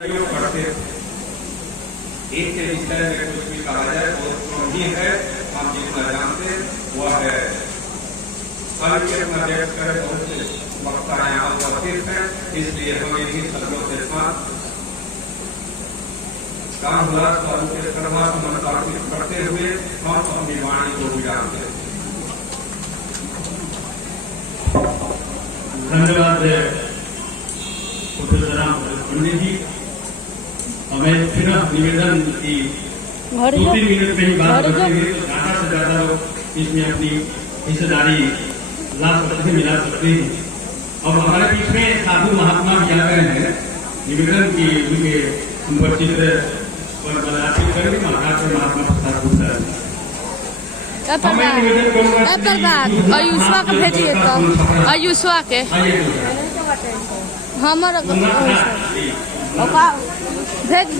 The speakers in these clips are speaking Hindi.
पढ़ते एक के विषय में कुछ भी कहा जाए वो ही है। हम जितना जानते वह है कल के व्यक्त करे बहुत से वक्ता यहाँ उपस्थित हैं, इसलिए हम इन्हीं शब्दों के साथ काम हुआ तो उनके सर्वात समर्पित करते हुए हम अपनी वाणी को विराम देते। धन्यवाद प्रोफेसर पंडित जी। हमें फिर निवेदन की 2-3 मिनट में ही बात करते हुए तो ज्यादा से ज्यादा लोग इसमें अपनी हिस्सेदारी ला सकते मिला सकते हैं। और हमारे बीच में साधु महात्मा भी आ गए हैं। निवेदन की उनके उन चित्र पर बलात्कार करके महाराष्ट्र महात्मा प्रसाद आयुष्वा के भेजिए तो आयुष्वा के हमारा भेज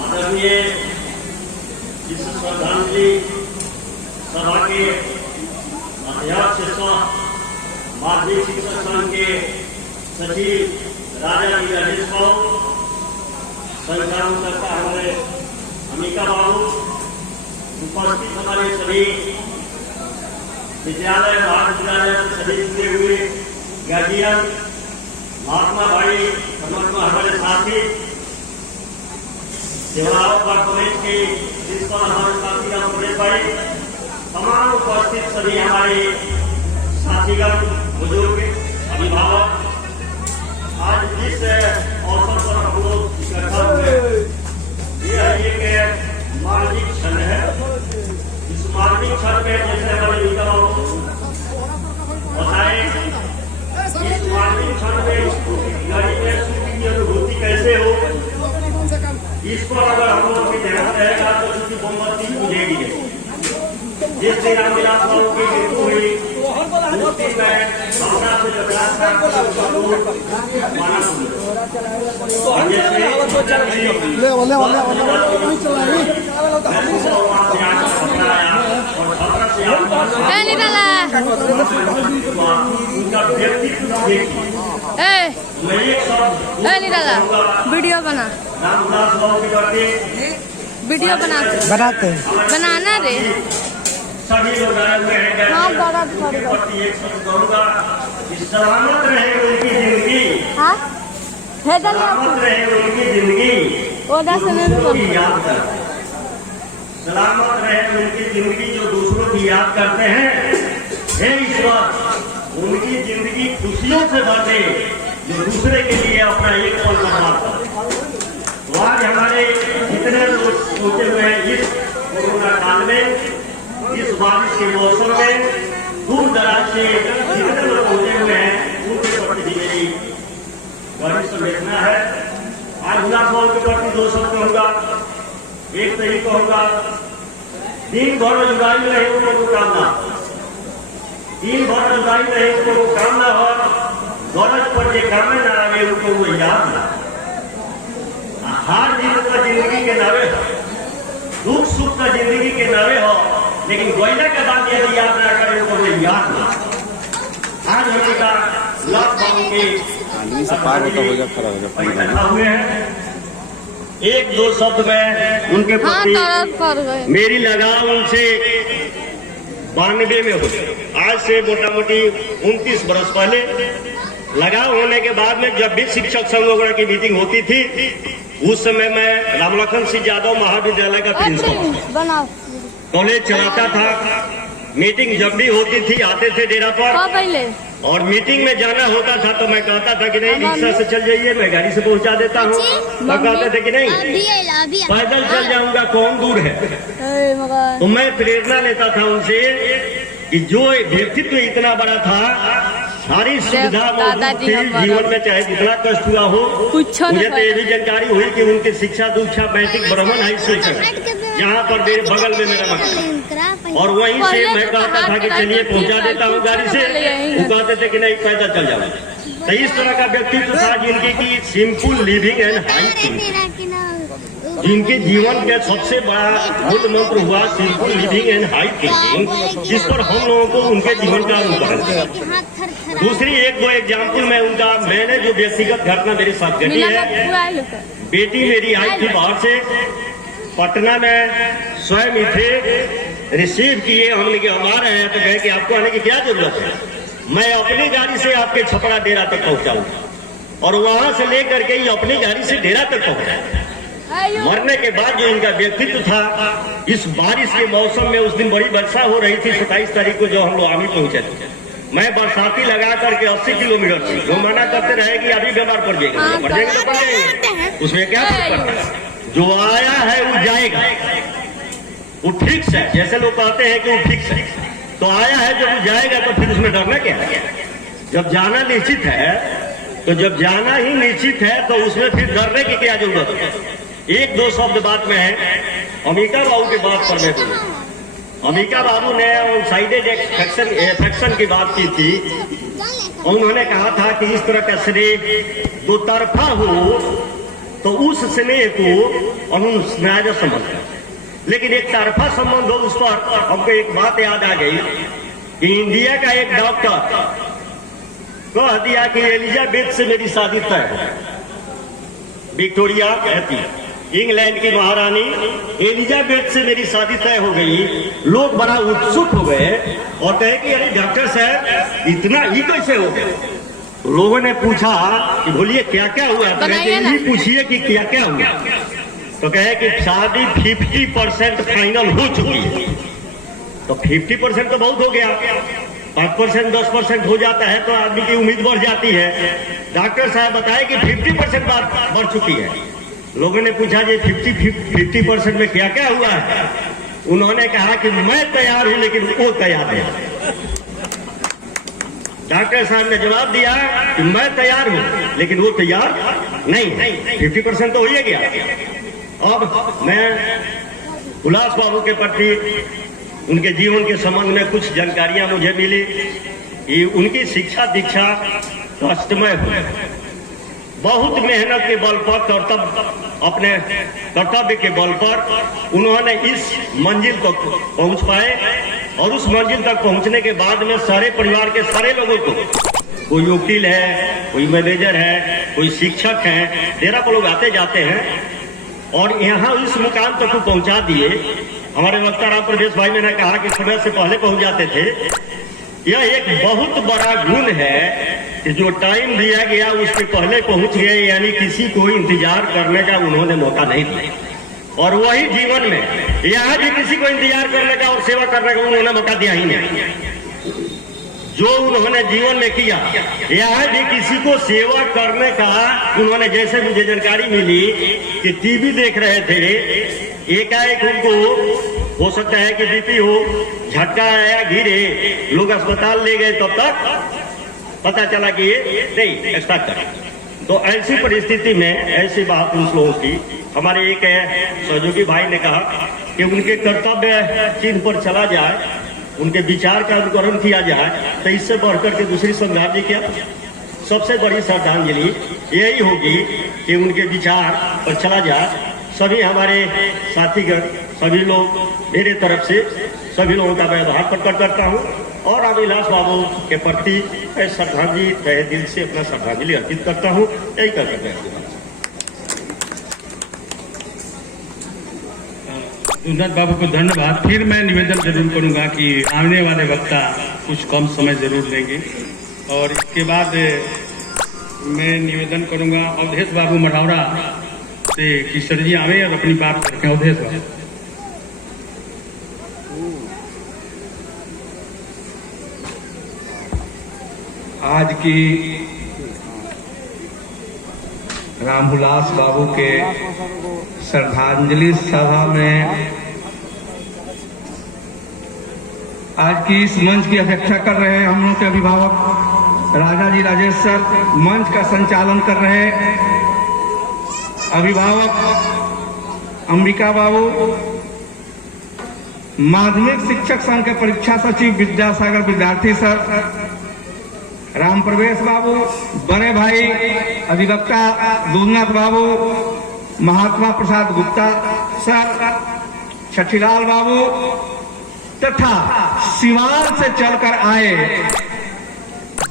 आदरणीय इस श्रद्धांजलि सभा के अध्यक्ष माध्यमिक शिक्षक संघ के सचिव राजा जी राजेश बाबू, संचालन करता हमारे अमिका बाबू, उपस्थित हमारे सभी विद्यालय महाविद्यालय से सभी जुड़े हुए गार्जियन, महात्मा भाई, समर्पण हमारे साथी, सेवाओं कॉर्पोरेट के प्रिंसिपल हमारे साथी राम भाई, तमाम उपस्थित सभी हमारे साथीगण, बुजुर्ग, अभिभावक, आज जिस अवसर पर हम लोग इकट्ठा हुए यह एक मानवीय क्षण है। इस मानवीय क्षण में जैसे हमारे बताए, इस मानवीय क्षण में गाड़ी में सुख की अनुभूति कैसे हो, इस पर अगर हम लोग की ध्यान रहेगा तो उसकी मोमबत्ती बुझेगी। जिस दिन रामविलास बाबू की मृत्यु हुई उस दिन में भावना से उनका व्यक्तित्व वीडियो बना, रामविलास बाबू के बारे वीडियो बनाते बनाना रे सभी लोग आए हुए हैं। एक चीज कहूँगा, सलामत रहे उनकी जिंदगी, सलामत रहे उनकी जिंदगी, दूसरों की याद करते हैं। सलामत रहे उनकी जिंदगी जो दूसरों की याद करते हैं। हे ईश्वर, उनकी जिंदगी खुशियों से भर दे जो दूसरे के लिए अपना एक पल बर्बाद करे। तो आज हमारे जितने लोग सोचे हुए हैं इस कोरोना काल में, इस बारिश के मौसम में दूर दराज से जितने लोग पहुंचे हुए हैं उनके प्रति भी मेरी गहरी संवेदना है। आज हुलासों के प्रति 2 शब्द कहूँगा। एक तो ही कहूँगा, दिन भर जुदाई में रहे उनको वो काम ना, दिन भर जुदाई में रहे उनको वो काम ना हो, गरज पर जे काम ना आवे उनको वो याद ना। हर दिन का जिंदगी के नावे हो, दुख सुख का जिंदगी के नावे हो, लेकिन गोयला के बाद यदि याद ना करें तो मुझे याद ना। आज हम का लॉकडाउन के इकट्ठा हुए हैं। 1-2 शब्द में उनके प्रति मेरी लगाव उनसे 92 में हो, आज से मोटा मोटी 29 बरस पहले लगाव होने के बाद में जब भी शिक्षक संघ वगैरह की मीटिंग होती थी उस समय मैं रामलखन सिंह यादव महाविद्यालय का प्रिंसिपल कॉलेज चलाता था। मीटिंग जब भी होती थी आते थे डेरा पर, और मीटिंग में जाना होता था तो मैं कहता था कि नहीं रिक्शा से चल जाइए, मैं गाड़ी से पहुंचा देता हूँ। तो कहते थे कि नहीं पैदल चल जाऊंगा, कौन दूर है। तो मैं प्रेरणा लेता था उनसे कि जो व्यक्तित्व इतना बड़ा था, सारी सुविधा मौजूद थी जीवन में, चाहे जितना कष्ट हुआ हो। मुझे तो ये भी जानकारी हुई कि उनकी शिक्षा दीक्षा बैठक ब्राह्मण हाई स्कूल है, जहाँ पर मेरे बगल में मेरा मकान, और वहीं से मैं कहता था कि चलिए पहुंचा देता हूँ गाड़ी से। वो कहते थे कि नहीं पैदल चल जाओ। तो इस तरह का व्यक्तित्व था जिनकी की simple living and high school. जिनके जीवन का सबसे बड़ा मूल मंत्र हुआ simple living and high thinking, जिस पर हम लोगों को उनके जीवन का अनुकरण है। दूसरी एक दो एग्जाम्पल में उनका, मैंने जो व्यक्तिगत घटना मेरे साथ घटी है, बेटी मेरी आई थी बाहर से, पटना में स्वयं ही थे, रिसीव किए, हमने कि हम आ रहे हैं, तो कहे कि आपको आने की क्या जरूरत है, मैं अपनी गाड़ी से आपके छपरा डेरा तक पहुंचाऊंगा, और वहां से लेकर के अपनी गाड़ी से डेरा तक पहुंचा। मरने के बाद जो इनका व्यक्तित्व था, इस बारिश के मौसम में, उस दिन बड़ी वर्षा हो रही थी 27 तारीख को, जो हम लोग आमी पहुंचे थे, मैं बरसाती लगा करके 80 किलोमीटर से, जो मना करते रहे कि अभी बीमार पड़ जाएगा, पड़ जाएंगे तो पड़ जाएंगे, उसमें क्या पड़ता है, जो आया है वो जाएगा, वो फिक्स है, जैसे लोग कहते हैं कि वो फिक्स है, तो आया है जब वो जाएगा, तो फिर उसमें डरना क्या है। जब जाना निश्चित है, तो जब जाना ही निश्चित है, तो उसमें फिर डरने की क्या जरूरत है। एक दो शब्द बात में है, अमिका बाबू की बात पर मैं बोलूं। अमिका बाबू ने साइडेड एफेक्शन की बात की थी, उन्होंने कहा था कि इस तरह का स्नेह दो तरफा हो तो उस स्नेह को अनुस्नाय समझता है, लेकिन एक तरफा संबंध हो, उस पर हमको एक बात याद आ गई कि इंडिया का एक डॉक्टर कह दिया कि एलिजाबेथ से मेरी शादी तय है। विक्टोरिया थी इंग्लैंड की महारानी, एलिजाबेथ से मेरी शादी तय हो गई। लोग बड़ा उत्सुक हो गए और कहे कि अरे डॉक्टर साहब इतना ही कैसे हो गए। लोगों ने पूछा कि बोलिए क्या क्या हुआ, तो कहते पूछिए कि क्या क्या हुआ, तो कहे कि शादी 50% फाइनल हो चुकी है। तो 50% तो बहुत हो गया, 5% 10% हो जाता है तो आदमी की उम्मीद बढ़ जाती है। डॉक्टर साहब बताए कि 50% बात बढ़ चुकी है। लोगों ने पूछा जी 50% में क्या क्या हुआ है। उन्होंने कहा कि मैं तैयार हूं लेकिन वो तैयार है। डॉक्टर साहब ने जवाब दिया कि मैं तैयार हूं लेकिन वो तैयार नहीं। 50% तो हो ही गया। अब मैं उल्लास बाबू के प्रति उनके जीवन के संबंध में कुछ जानकारियां मुझे मिली कि उनकी शिक्षा दीक्षा कष्टमय हुई। बहुत मेहनत के बल पर, अपने कर्तव्य के बल पर उन्होंने इस मंजिल तक पहुंच पाए और उस मंजिल तक पहुंचने के बाद में सारे परिवार के सारे लोगों को, कोई वकील है, कोई मैनेजर है, कोई शिक्षक है, डेरा पर लोग आते जाते हैं और यहाँ इस मुकाम तक पहुंचा दिए। हमारे वक्ता राम प्रवेश भाई ने कहा कि समय से पहले पहुंच जाते थे। यह एक बहुत बड़ा गुण है कि जो टाइम दिया गया उसके पहले पहुंच गए, यानी किसी को इंतजार करने का उन्होंने मौका नहीं दिया। और वही जीवन में यहाँ भी किसी को इंतजार करने का और सेवा करने का उन्होंने मौका दिया ही नहीं। जो उन्होंने जीवन में किया, यहाँ भी किसी को सेवा करने का उन्होंने, जैसे मुझे जानकारी मिली कि टीवी देख रहे थे, एकाएक उनको हो सकता है कि बीपी हो, झटका आया, गिरे, लोग अस्पताल ले गए, तब तक पता चला कि ये नहीं एक्सपायर कर। तो ऐसी परिस्थिति में ऐसी बात उन लोगों की, हमारे एक सहयोगी भाई ने कहा कि उनके कर्तव्य चिन्ह पर चला जाए, उनके विचार का अनुकरण किया जाए, तो इससे बढ़कर के दूसरी श्रद्धांजलि क्या। सबसे बड़ी श्रद्धांजलि यही होगी कि उनके विचार पर चला जाए। सभी हमारे साथीगण, सभी लोग, मेरे तरफ से सभी लोगों का मैं आभार प्रकट करता हूँ और अभिलाष बाबू के प्रति मैं श्रद्धांजलि तहे दिल से अपना श्रद्धांजलि अर्पित करता हूँ। यही करके मैं सुंदर बाबू को धन्यवाद। फिर मैं निवेदन जरूर करूंगा कि आने वाले वक्ता कुछ कम समय जरूर लेंगे और इसके बाद मैं निवेदन करूंगा अवधेश बाबू मढ़ौरा से कि सर जी आवे और अपनी बात रखें। अवधेश बाबू। आज की रामहुलास बाबू के श्रद्धांजलि सभा में आज की इस मंच की अपेक्षा कर रहे हैं हम लोग के अभिभावक राजा जी राजेश सर, मंच का संचालन कर रहे अभिभावक अंबिका बाबू, माध्यमिक शिक्षक संघ के परीक्षा सचिव विद्यासागर विद्यार्थी सर, राम प्रवेश बाबू, बड़े भाई अधिवक्ता दूधनाथ बाबू, महात्मा प्रसाद गुप्ता सर, छठीलाल बाबू तथा सिवान से चलकर आए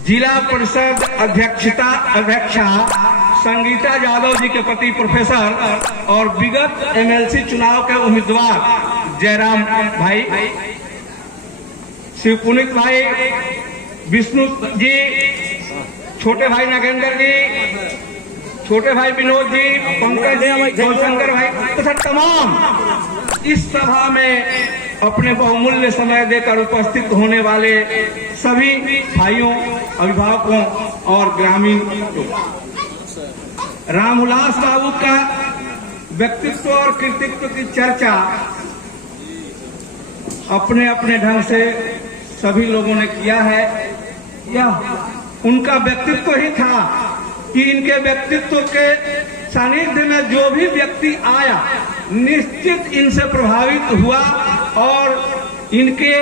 जिला परिषद अध्यक्षा संगीता यादव जी के पति प्रोफेसर और विगत एमएलसी चुनाव के उम्मीदवार जयराम भाई, शिव पुनित भाई, विष्णु जी, छोटे भाई नागेंद्र जी, छोटे भाई विनोद जी, पंकज जी, गौशंकर भाई तथा तमाम इस सभा में अपने बहुमूल्य समय देकर उपस्थित होने वाले सभी भाइयों, अभिभावकों और ग्रामीण रामउलास बाबू का व्यक्तित्व और कृतित्व की चर्चा अपने अपने ढंग से सभी लोगों ने किया है। यह उनका व्यक्तित्व ही था कि इनके व्यक्तित्व के सानिध्य में जो भी व्यक्ति आया निश्चित इनसे प्रभावित हुआ और इनके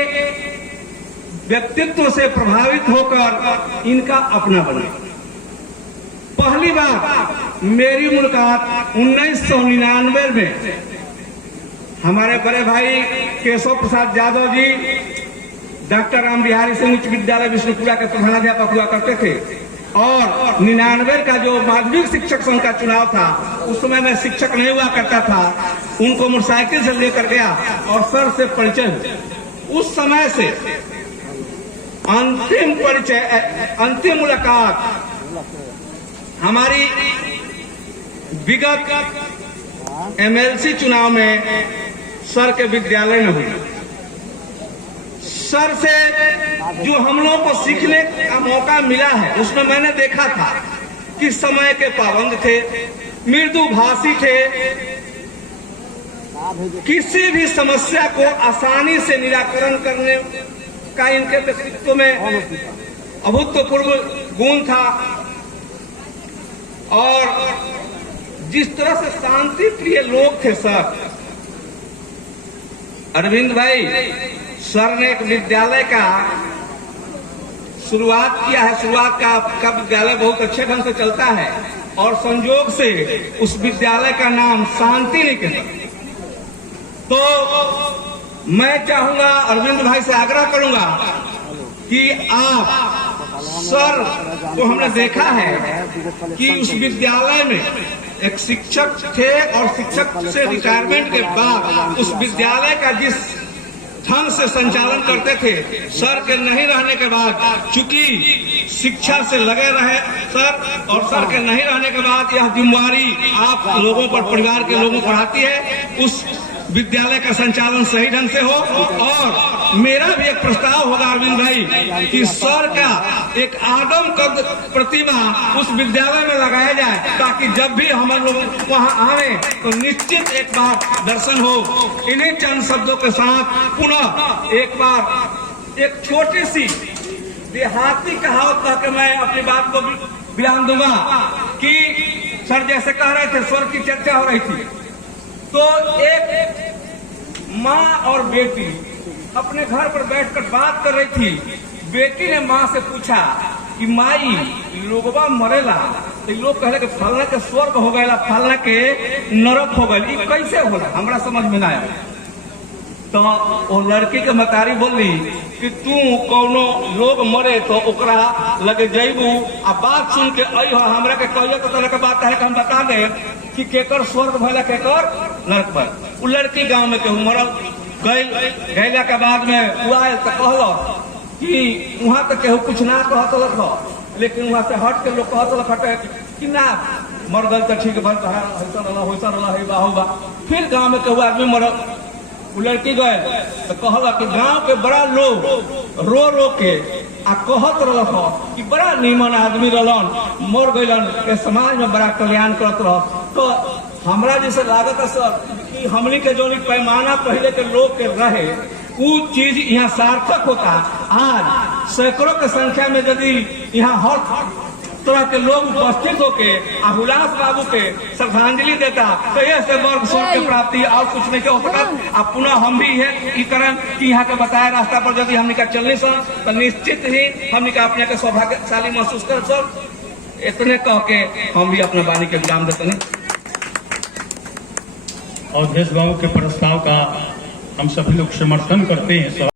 व्यक्तित्व से प्रभावित होकर इनका अपना बना। पहली बार मेरी मुलाकात 1999 में हमारे बड़े भाई केशव प्रसाद यादव जी डॉक्टर राम बिहारी सिंह उच्च विद्यालय विष्णुपुरा के प्रधानाध्यापक हुआ करते थे और 99 का जो माध्यमिक शिक्षक संघ का चुनाव था उस समय मैं शिक्षक नहीं हुआ करता था, उनको मोटरसाइकिल से लेकर गया और सर से परिचय। उस समय से अंतिम परिचय, अंतिम मुलाकात हमारी विगत एमएलसी चुनाव में सर के विद्यालय में हुई। सर से जो हम लोगों को सीखने का मौका मिला है उसमें मैंने देखा था कि समय के पाबंद थे, मृदुभाषी थे, किसी भी समस्या को आसानी से निराकरण करने का इनके व्यक्तित्व में अभूतपूर्व गुण था। और जिस तरह से शांति प्रिय लोग थे सर, अरविंद भाई, सर ने एक विद्यालय का शुरुआत किया है। शुरुआत का आपका विद्यालय बहुत अच्छे ढंग से चलता है और संयोग से उस विद्यालय का नाम शांति निकेतन। तो मैं चाहूंगा, अरविंद भाई से आग्रह करूंगा कि आप, सर को हमने देखा है कि उस विद्यालय में एक शिक्षक थे और शिक्षक से रिटायरमेंट के बाद उस विद्यालय का जिस ढंग से संचालन करते थे, सर के नहीं रहने के बाद, चूंकि शिक्षा से लगे रहे सर और सर के नहीं रहने के बाद यह जिम्मेवारी आप लोगों पर, परिवार के लोगों पर आती है। उस विद्यालय का संचालन सही ढंग से हो और मेरा भी एक प्रस्ताव होगा अरविंद भाई कि सर का एक आदम कद प्रतिमा उस विद्यालय में लगाया जाए ताकि जब भी हम लोग वहां आए तो निश्चित एक बार दर्शन हो। इन्हीं चंद शब्दों के साथ पुनः एक बार एक छोटी सी देहाती कहावत कह के मैं अपनी बात को विराम दूंगा कि सर जैसे कह रहे थे, स्वर की चर्चा हो रही थी, तो एक माँ और बेटी अपने घर पर बैठकर बात कर रही थी। बेटी ने माँ से पूछा कि माई, लोगवा मरेला तो लोग कहले कि फलना के स्वर्ग हो गया, फलना के नरक हो गया, ये कैसे होला, हमरा समझ में ना आया। तो वो लड़की के मतारी बोली कि तू कोनो लोग मरे तो ओकरा लगे जैबू आ बात सुन के आई हो, हमरा के कहिए तो तरह के बात है कि हम बता दे कि केकर स्वर्ग भला केकर नरक पर। वो लड़की गांव में केहू मरल गैला के बाद में हुआ तो कहलो कि वहां तो केहू कुछ ना कहत रखो, लेकिन वहां से हट के लोग कहत रखे कि ना मर गल तो ठीक बन वैसा रहा। फिर गाँव में केहू आदमी मरल, वो लड़की गए तो कहला कि गांव के बड़ा लोग रो रो के आ कहत रह कि बड़ा नीमन आदमी रहलन, मर गइलन, के समाज में बड़ा कल्याण करत रह। तो हमरा जैसे लागत है सर कि हमनी के जो पैमाना पहले के लोग के रहे वो चीज यहाँ सार्थक होता। आज सैकड़ों के संख्या में यदि यहाँ हर तरह के लोग उपस्थित होके हुलास बाबू के श्रद्धांजलि देता तो ये से वर्ग स्वर्ग की प्राप्ति और कुछ नहीं हो सकता। अब पुनः हम भी है कारण कि यहाँ के बताया रास्ता पर यदि हमने का चलने सर तो निश्चित ही हमने का अपने के सौभाग्यशाली महसूस कर सर। इतने कह के हम भी अपना वाणी के विराम देते हैं। अवधेश बाबू के प्रस्ताव का हम सभी लोग समर्थन करते हैं।